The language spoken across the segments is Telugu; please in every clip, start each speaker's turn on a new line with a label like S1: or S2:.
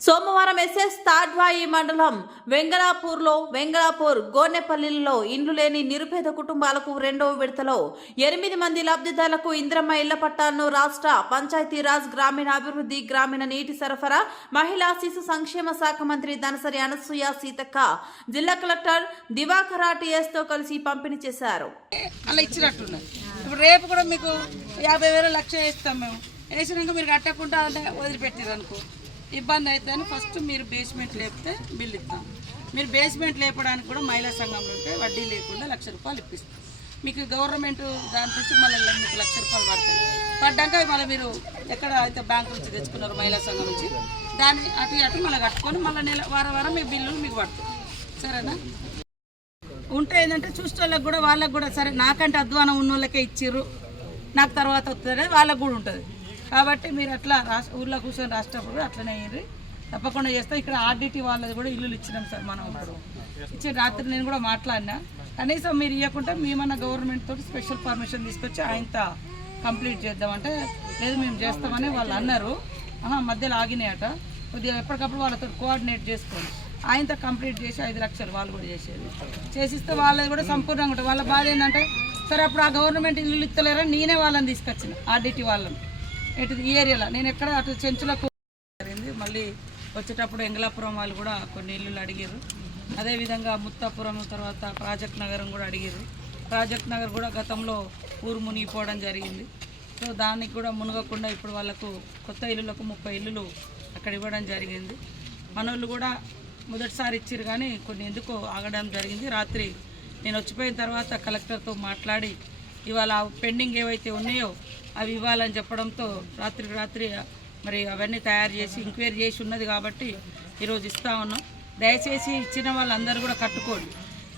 S1: సోమవారం ఎస్ఎస్ తాడ్వాయి మండలం వెంగళాపూర్లో వెంగళాపూర్ గోనెపల్లిలో ఇండ్లు లేని నిరుపేద కుటుంబాలకు రెండవ విడతలో ఎనిమిది మంది లబ్ధిదారులకు ఇంద్రమ్మ ఇళ్ళ పట్టాలను రాష్ట్ర పంచాయతీరాజ్ గ్రామీణాభివృద్ధి గ్రామీణ నీటి సరఫరా మహిళా శిశు సంక్షేమ శాఖ మంత్రి దనసరి అనసూయ సీతక్క జిల్లా కలెక్టర్ దివాకర్ టీఎస్తో కలిసి పంపిణీ చేశారు.
S2: అలా ఇచ్చినట్టున్నారు. ఇప్పుడు రేపు కూడా మీకు యాభై వేల లక్ష వేస్తాం మేము. వేసినాక మీరు కట్టకుండా వదిలిపెట్టారు అనుకో. ఇబ్బంది అవుతుందని ఫస్ట్ మీరు బేస్మెంట్ లేపితే బిల్ ఇస్తాం మీరు బేస్మెంట్ లేపడానికి కూడా మహిళా సంఘంలో ఉంటే వడ్డీ లేకుండా లక్ష రూపాయలు ఇప్పిస్తాం. మీకు గవర్నమెంట్ దాని నుంచి మళ్ళీ మీకు లక్ష రూపాయలు పడతాయి. పడ్డాక మళ్ళీ మీరు ఎక్కడ అయితే బ్యాంక్ నుంచి తెచ్చుకున్నారు మహిళా సంఘం నుంచి దాన్ని అటు అటు మళ్ళీ కట్టుకొని మళ్ళీ నెల వారం వారం మీ బిల్లులు మీకు పడుతుంది సరేనా? ఉంటే ఏంటంటే చూసే వాళ్ళకి కూడా వాళ్ళకి కూడా సరే నాకంటే అధ్వానం ఉన్న వాళ్ళకే ఇచ్చిర్రు. నాకు తర్వాత వస్తుంది వాళ్ళకు కూడా ఉంటుంది. కాబట్టి మీరు అట్లా రాష్ట్ర ఊర్లో కూర్చొని రాసేటప్పుడు కూడా అట్లనే అయ్యింది తప్పకుండా చేస్తాం. ఇక్కడ ఆర్డిటీ వాళ్ళది కూడా ఇల్లులు ఇచ్చినాం సార్ మనం ఇప్పుడు. ఇచ్చి రాత్రి నేను కూడా మాట్లాడినా. కనీసం మీరు ఇవ్వకుంటే మేమన్నా గవర్నమెంట్ తోటి స్పెషల్ పర్మిషన్ తీసుకొచ్చి ఆయనతో కంప్లీట్ చేద్దామంటే లేదు మేము చేస్తామని వాళ్ళు అన్నారు. ఆహా, మధ్యలో ఆగినాయట. కొద్దిగా ఎప్పటికప్పుడు వాళ్ళతో కోఆర్డినేట్ చేసుకోండి. ఆయనతో కంప్లీట్ చేసి ఐదు లక్షలు వాళ్ళు కూడా చేసేది. చేసిస్తే వాళ్ళది కూడా సంపూర్ణంగా ఉంటుంది. వాళ్ళ బాధ ఏంటంటే సరే అప్పుడు ఆ గవర్నమెంట్ ఇల్లు ఇస్తలేరని నేనే వాళ్ళని తీసుకొచ్చిన. ఆర్డిటీ వాళ్ళని. ఇటు ఈ ఏరియాలో. నేను ఎక్కడ అటు చెంచులకు జరిగింది. మళ్ళీ వచ్చేటప్పుడు ఎంగలాపురం వాళ్ళు కూడా కొన్ని ఇల్లులు అడిగారు అదేవిధంగా ముత్తాపురం తర్వాత ప్రాజెక్ట్ నగరం కూడా అడిగారు ప్రాజెక్ట్ నగర్ కూడా గతంలో ఊరు మునిగిపోవడం జరిగింది. సో దానికి కూడా మునగకుండా ఇప్పుడు వాళ్ళకు కొత్త ఇల్లులకు ముప్పై ఇల్లులు అక్కడ ఇవ్వడం జరిగింది. మనోళ్ళు కూడా మొదటిసారి ఇచ్చారు కానీ కొన్ని ఎందుకో ఆగడం జరిగింది. రాత్రి నేను వచ్చిపోయిన తర్వాత కలెక్టర్తో మాట్లాడి ఇవాళ పెండింగ్ ఏవైతే ఉన్నాయో అవి ఇవ్వాలని చెప్పడంతో రాత్రి రాత్రి మరి అవన్నీ తయారు చేసి ఎంక్వైరీ చేసి ఉన్నది కాబట్టి ఈరోజు ఇస్తా ఉన్నాం. దయచేసి ఇచ్చిన వాళ్ళందరూ కూడా కట్టుకోండి.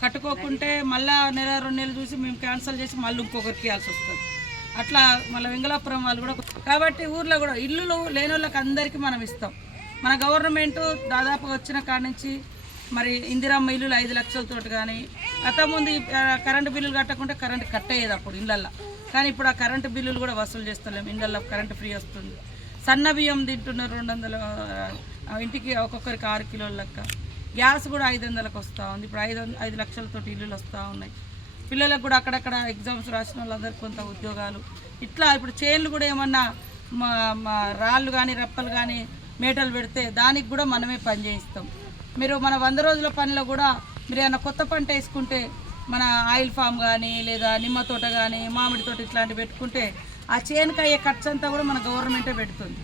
S2: కట్టుకోకుంటే మళ్ళా నెల రెండు నెలలు చూసి మేము క్యాన్సిల్ చేసి మళ్ళీ ఇంకొకరికి ఇవ్వాల్సి వస్తుంది. అట్లా మళ్ళీ వెంగళాపురం వాళ్ళు కూడా కాబట్టి ఊర్లో కూడా ఇల్లులు లేని వాళ్ళకి అందరికీ మనం ఇస్తాం. మన గవర్నమెంట్ దాదాపుగా వచ్చిన కాడ నుంచి మరి ఇందిరమ్మ ఇల్లులు ఐదు లక్షలతో కానీ గత ముందు కరెంటు బిల్లులు కట్టకుంటే కరెంటు కట్ అయ్యేది అప్పుడు ఇళ్ళల్లో. కానీ ఇప్పుడు ఆ కరెంటు బిల్లులు కూడా వసూలు చేస్తలేము ఇళ్ళల్లో కరెంటు ఫ్రీ వస్తుంది. సన్న బియ్యం తింటున్నారు రెండు వందల ఇంటికి ఒక్కొక్కరికి ఆరు కిలోల లెక్క. గ్యాస్ కూడా ఐదు వందలకు వస్తూ ఉంది. ఇప్పుడు ఐదు వంద- ఐదు లక్షలతో ఇల్లులు వస్తూ ఉన్నాయి. పిల్లలకు కూడా అక్కడక్కడ ఎగ్జామ్స్ రాసిన వాళ్ళందరికీ కొంత ఉద్యోగాలు. ఇట్లా ఇప్పుడు చైన్లు కూడా ఏమన్నా మా రాళ్ళు కానీ రెప్పలు కానీ మేటలు పెడితే దానికి కూడా మనమే పని చేయిస్తాం. మీరు మన వంద రోజుల పనిలో కూడా మీరు ఏమైనా కొత్త పంట వేసుకుంటే మన ఆయిల్ ఫామ్ కానీ లేదా నిమ్మ తోట కానీ మామిడి తోట ఇట్లాంటివి పెట్టుకుంటే ఆ చేనుకి ఖర్చు అంతా కూడా మన గవర్నమెంటే పెడుతుంది.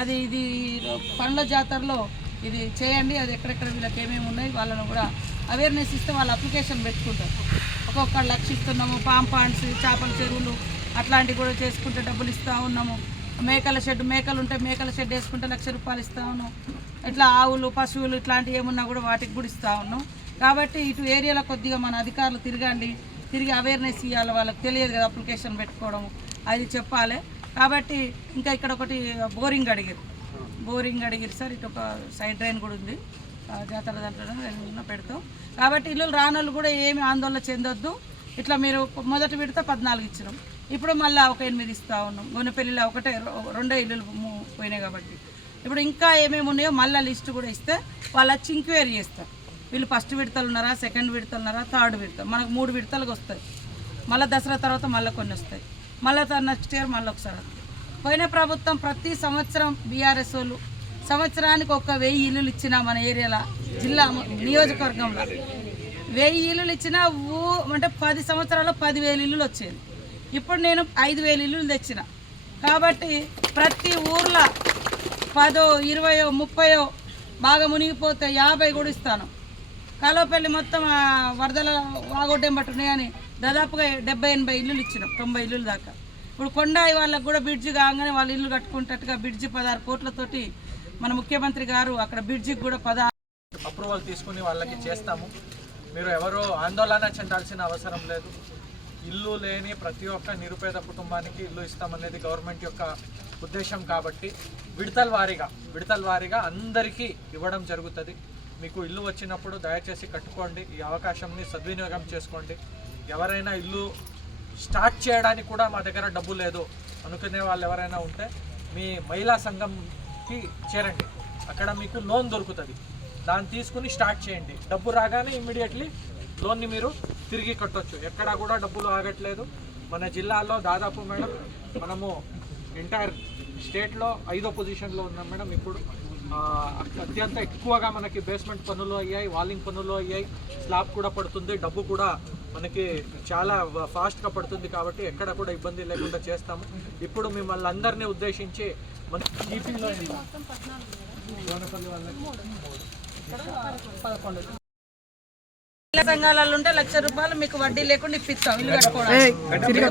S2: అది ఇది పండ్ల జాతరలో ఇది చేయండి అది ఎక్కడెక్కడ వీళ్ళకి ఏమేమి ఉన్నాయి వాళ్ళను కూడా అవేర్నెస్ ఇస్తే వాళ్ళు అప్లికేషన్ పెట్టుకుంటారు. ఒక్కొక్క లక్ష ఇస్తున్నాము పామ్ చేపల చెరువులు అట్లాంటివి కూడా చేసుకుంటే డబ్బులు ఇస్తూ ఉన్నాము. మేకల షెడ్ మేకలు ఉంటే మేకల షెడ్ వేసుకుంటే లక్ష రూపాయలు ఇస్తూ ఉన్నాం. ఇట్లా ఆవులు పశువులు ఇట్లాంటివి ఏమున్నా కూడా వాటికి కూడా ఇస్తూ ఉన్నాం. కాబట్టి ఇటు ఏరియాలో కొద్దిగా మన అధికారులు తిరగండి. తిరిగి అవేర్నెస్ ఇవ్వాలి వాళ్ళకి తెలియదు కదా అప్లికేషన్ పెట్టుకోవడం. అది చెప్పాలి. కాబట్టి ఇంకా ఇక్కడ ఒకటి బోరింగ్ అడిగారు. బోరింగ్ అడిగారు. సార్ ఇటు ఒక సైడ్ డ్రైన్ కూడా ఉంది. జాతర దాంట్లో పెడతాం. కాబట్టి ఇల్లు రానోళ్ళు కూడా ఏమి ఆందోళన చెందొద్దు. ఇట్లా మీరు మొదటి విడత పద్నాలుగు ఇచ్చినాం. ఇప్పుడు మళ్ళీ ఒక ఎనిమిది ఇస్తా ఉన్నాం. గొనపెల్లిలో ఒకటే రెండో ఇల్లులు పోయినాయి కాబట్టి. ఇప్పుడు ఇంకా ఏమేమి ఉన్నాయో మళ్ళీ లిస్ట్ కూడా ఇస్తే వాళ్ళు వచ్చి ఇంక్వైరీ చేస్తారు. వీళ్ళు ఫస్ట్ విడతలు ఉన్నారా సెకండ్ విడతలు ఉన్నారా థర్డ్ విడత మనకు మూడు విడతలకు వస్తాయి. మళ్ళీ దసరా తర్వాత మళ్ళీ కొన్ని వస్తాయి. మళ్ళీ నెక్స్ట్ ఇయర్ మళ్ళీ ఒకసారి వస్తాయి. పోయిన ప్రభుత్వం ప్రతి సంవత్సరం బీఆర్ఎస్ వాళ్ళు సంవత్సరానికి ఒక వెయ్యి ఇల్లులు ఇచ్చిన మన ఏరియాలో జిల్లా నియోజకవర్గంలో. వెయ్యి ఇల్లులు ఇచ్చిన ఊ అంటే పది సంవత్సరాల్లో పదివేలు ఇల్లులు వచ్చేది. ఇప్పుడు నేను ఐదు వేలు ఇల్లులు తెచ్చిన. కాబట్టి ప్రతి ఊర్లో పదో ఇరవయో ముప్పయో బాగా మునిగిపోతే యాభై కూడా ఇస్తాను. కాలువపల్లి మొత్తం ఆ వరదల పట్టున్నాయి అని దాదాపుగా డెబ్బై ఎనభై ఇల్లులు ఇచ్చినాం తొంభై ఇల్లులు దాకా. ఇప్పుడు కొండాయి వాళ్ళకు కూడా బ్రిడ్జి కాగానే వాళ్ళు ఇల్లు కట్టుకుంటట్టుగా బ్రిడ్జి పదహారు కోట్లతోటి మన ముఖ్యమంత్రి గారు అక్కడ బ్రిడ్జికి కూడా పదహారు
S3: అప్రూవల్ తీసుకుని వాళ్ళకి చేస్తాము. మీరు ఎవరో ఆందోళన చెందాల్సిన అవసరం లేదు. ఇల్లు లేని ప్రతి ఒక్క నిరుపేద కుటుంబానికి ఇల్లు ఇస్తామనేది గవర్నమెంట్ యొక్క ఉద్దేశం కాబట్టి విడతల వారీగా విడతల వారీగా అందరికీ ఇవ్వడం జరుగుతుంది. మీకు ఇల్లు వచ్చినప్పుడు దయచేసి కట్టుకోండి ఈ అవకాశంని సద్వినియోగం చేసుకోండి. ఎవరైనా ఇల్లు స్టార్ట్ చేయడానికి కూడా మా దగ్గర డబ్బు లేదు. అనుకునే వాళ్ళు ఎవరైనా ఉంటే మీ మహిళా సంఘంకి చేరండి. అక్కడ మీకు లోన్ దొరుకుతుంది. దాన్ని తీసుకుని స్టార్ట్ చేయండి. డబ్బు రాగానే ఇమ్మీడియట్లీ లోన్ని మీరు తిరిగి కట్టొచ్చు. ఎక్కడా కూడా డబ్బులు ఆగట్లేదు. మన జిల్లాలో దాదాపు మేడం మనము ఎంటైర్ స్టేట్లో ఐదో పొజిషన్లో ఉన్నాం మేడం ఇప్పుడు. అత్యంత ఎక్కువగా మనకి బేస్మెంట్ పనులు అయ్యాయి వాలింగ్ పనులు అయ్యాయి. స్లాబ్ కూడా పడుతుంది డబ్బు కూడా మనకి చాలా ఫాస్ట్గా పడుతుంది కాబట్టి ఎక్కడ కూడా ఇబ్బంది లేకుండా చేస్తాము. ఇప్పుడు మిమ్మల్ని అందరినీ ఉద్దేశించి మన కీపింగ్లో
S2: పదకొండు. సంఘాలలో ఉంటే లక్ష రూపాయలు మీకు వడ్డీ లేకుండా ఇప్పిస్తాం ఇల్లు కట్టుకోవడానికి.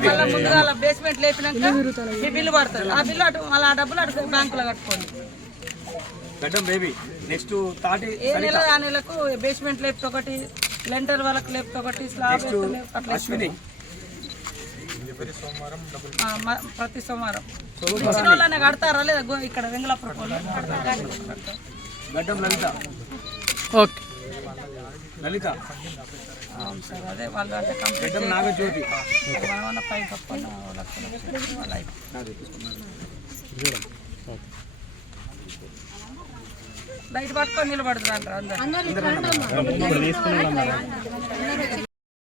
S2: మళ్ళీ ముందుగా బేస్మెంట్ లేపినాక మీ బిల్లు పడుతుంది ఆ బిల్లు అటు మళ్ళీ ఆ డబ్బులు అటు బ్యాంకులో కట్టుకోండి.
S4: గడ్డం బేబీ నెక్స్ట్ తాటి
S2: ఏ నెల ఆ నెలకు బేస్మెంట్ లేపితే ఒకటి లెంటర్ వాళ్ళకి లేపితే ఒకటి స్లాబ్ అట్లా
S4: అశ్విని
S2: ఆ, మ- ప్రతి సోమవారం. ఇచ్చిన వాళ్ళని కడతారా లేదా? గో- ఇక్కడ వెంగళాపురం వాళ్ళు?
S4: గడ్డం లలిత
S5: ఓకే.
S4: లలిత
S2: అవును సార్ అదే వాళ్ళు అంటే కంప్లీట్
S4: గడ్డం నాగజ్యోతి
S2: మనమన్న పై వాళ్ళు అయిపోయి. లైట్ పట్టుకొని నిలబడుతున్నారు అందరు